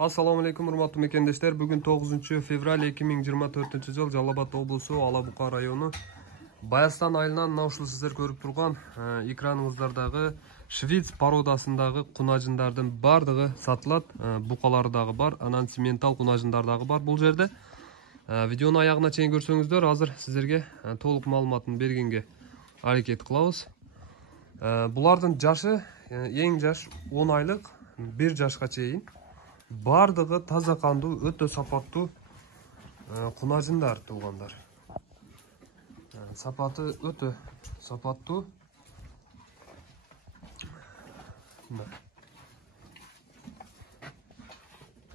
Assalamu alaikum урматтуу мекендештер. Бүгүн 9 февраль 2024 жыл Жалал Абад облусу Ала Бука району Баястан айылынан мына ушул сиздер көрүп турган экраныңыздардагы швиц породасындагы кунажындардын бардыгы сатылат. Букалары дагы бар, анан цементал кунажындар дагы бар бул жерде. Видеону аягына чейин көрсөңүздөр, азыр сиздерге толук маалыматын бергенге аракет кылабыз. Булардын жашы эң жаш 10 айлык, 1 жашка чейин. Бардыгы таза кандуу, өтө сапаттуу кунажындар туугандар. Сапаты өтө сапаттуу.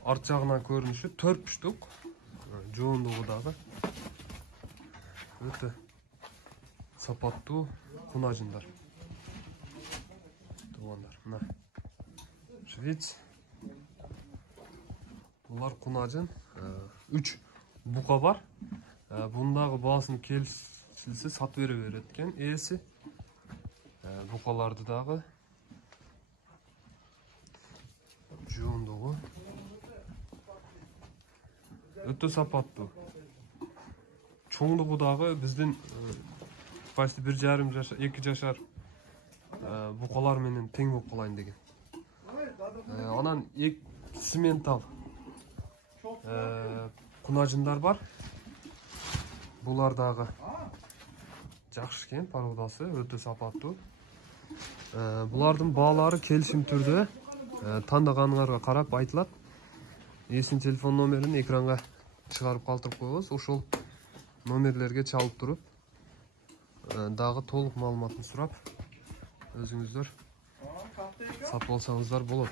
Арт жагынан көрүнүшү 4 штук. Жоондугу дагы өтө сапаттуу кунажындар. Туугандар, мына Швейц. Булар кунажын 3 бука бар. Бундагы баасын келсе сатып берет экен ээси. Букаларды дагы жоондугу өтө сапаттуу. Чоңдугу дагы биздин почти 1,5 жаш, 2 жашар букалар менен тең болуп калайын деген. Анан цементал кунажындар бар. Булар дагы жакшы экен, породасы өтө сапаттуу. Булардын баалары келишим түрдө тандаганыңарга карап айтылат. Эсин телефон номерин экранга чыгарып калтырып коебуз. Ошол номерлерге чалып туруп дагы толук маалыматын сурап өзүңүздөр сатып алсаңыздар болот.